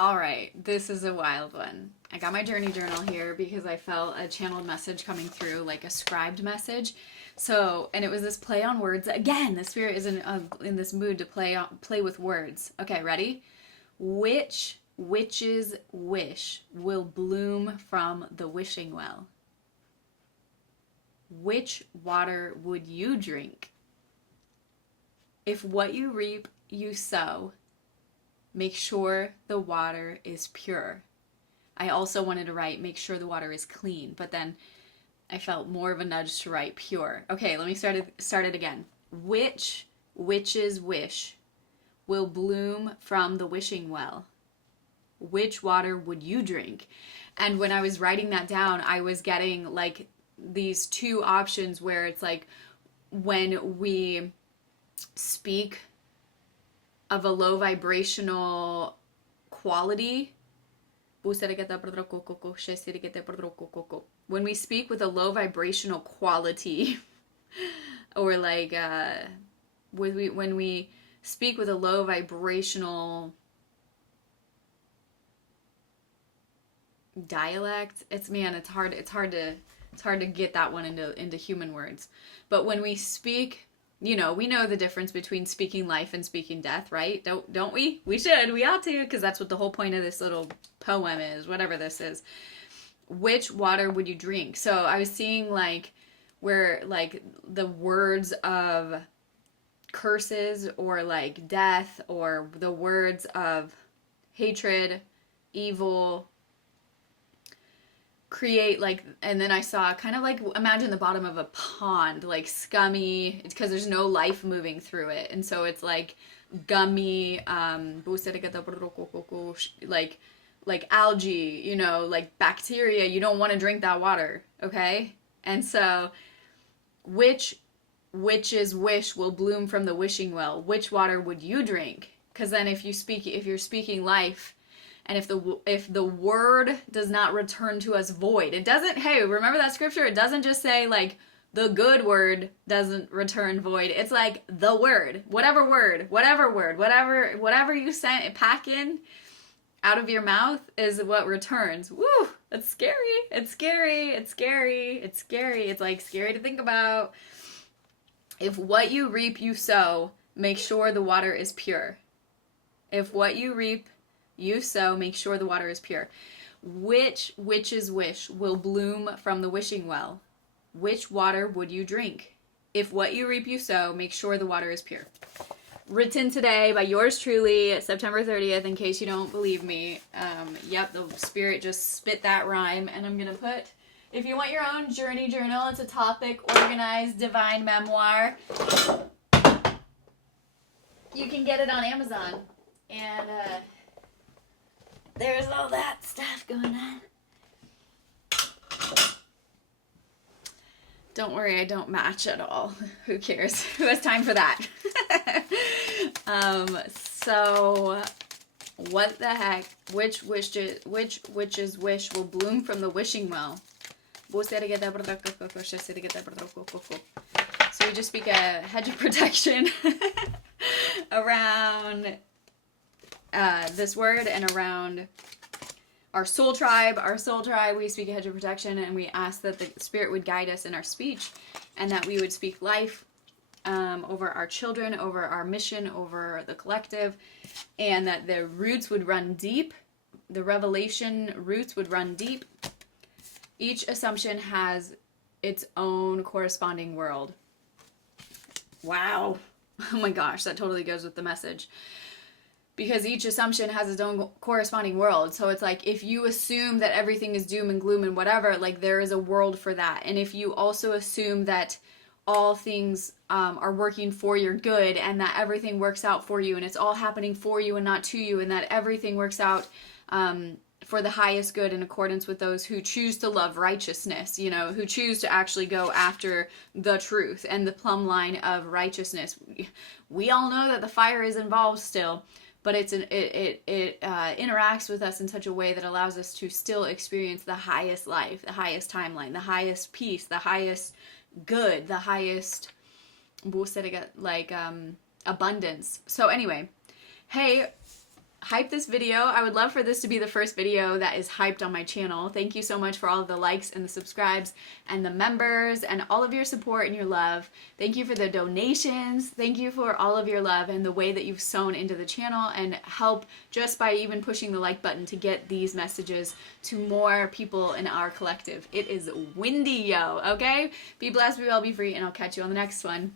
All right, this is a wild one. I got my journey journal here because I felt a channeled message coming through, like a scribed message. So, and it was this play on words. Again, the spirit is in this mood to play with words. Okay, ready? Which witch's wish will bloom from the wishing well? Which water would you drink? If what you reap, you sow, make sure the water is pure. I also wanted to write, make sure the water is clean, but then I felt more of a nudge to write pure. Okay, let me start it again. Which witch's wish will bloom from the wishing well? Which water would you drink? And when I was writing that down, I was getting like these two options where it's like when we speak of a low vibrational quality, when we speak with a low vibrational quality, or like when we speak with a low vibrational dialect, it's hard to get that one into human words. But when we speak, we know the difference between speaking life and speaking death, right? Don't we? We should. We ought to, because that's what the whole point of this little poem is, whatever this is. Which water would you drink? So I was seeing like where like the words of curses or like death or the words of hatred, evil, create like, and then I saw kind of like, imagine the bottom of a pond, like scummy, it's because there's no life moving through it, and so it's like gummy, like algae, like bacteria. You don't want to drink that water, okay? And so which witch's wish will bloom from the wishing well? Which water would you drink? Because then if you're speaking life, and if the word does not return to us void, it doesn't, hey, remember that scripture? It doesn't just say like the good word doesn't return void. It's like the word, whatever you pack in out of your mouth is what returns. Woo, that's scary. It's scary. It's scary. It's scary. It's like scary to think about. If what you reap, you sow, make sure the water is pure. If what you reap, you sow, make sure the water is pure. Which witch's wish will bloom from the wishing well? Which water would you drink? If what you reap, you sow, make sure the water is pure. Written today by yours truly, September 30th, in case you don't believe me. Yep, the spirit just spit that rhyme, and I'm going to put, if you want your own journey journal, it's a topic, organized, divine memoir. You can get it on Amazon, and there's all that stuff going on. Don't worry, I don't match at all. Who cares? Who has time for that? So what the heck? Which witch's wish will bloom from the wishing well? So we just speak a hedge of protection around this word and around our soul tribe. We speak a hedge of protection, and we ask that the spirit would guide us in our speech, and that we would speak life over our children, over our mission, over the collective, and that the roots would run deep. The revelation roots would run deep. Each assumption has its own corresponding world. Wow. Oh my gosh, that totally goes with the message. Because each assumption has its own corresponding world. So it's like, if you assume that everything is doom and gloom and whatever, like there is a world for that. And if you also assume that all things are working for your good, and that everything works out for you, and it's all happening for you and not to you, and that everything works out for the highest good in accordance with those who choose to love righteousness, who choose to actually go after the truth and the plumb line of righteousness. We all know that the fire is involved still, but it interacts with us in such a way that allows us to still experience the highest life, the highest timeline, the highest peace, the highest good, the highest abundance. So anyway, hey, hype this video. I would love for this to be the first video that is hyped on my channel. Thank you so much for all of the likes and the subscribes and the members and all of your support and your love. Thank you for the donations. Thank you for all of your love and the way that you've sown into the channel and help just by even pushing the like button to get these messages to more people in our collective. It is windy, yo, okay? Be blessed, be well, be free, and I'll catch you on the next one.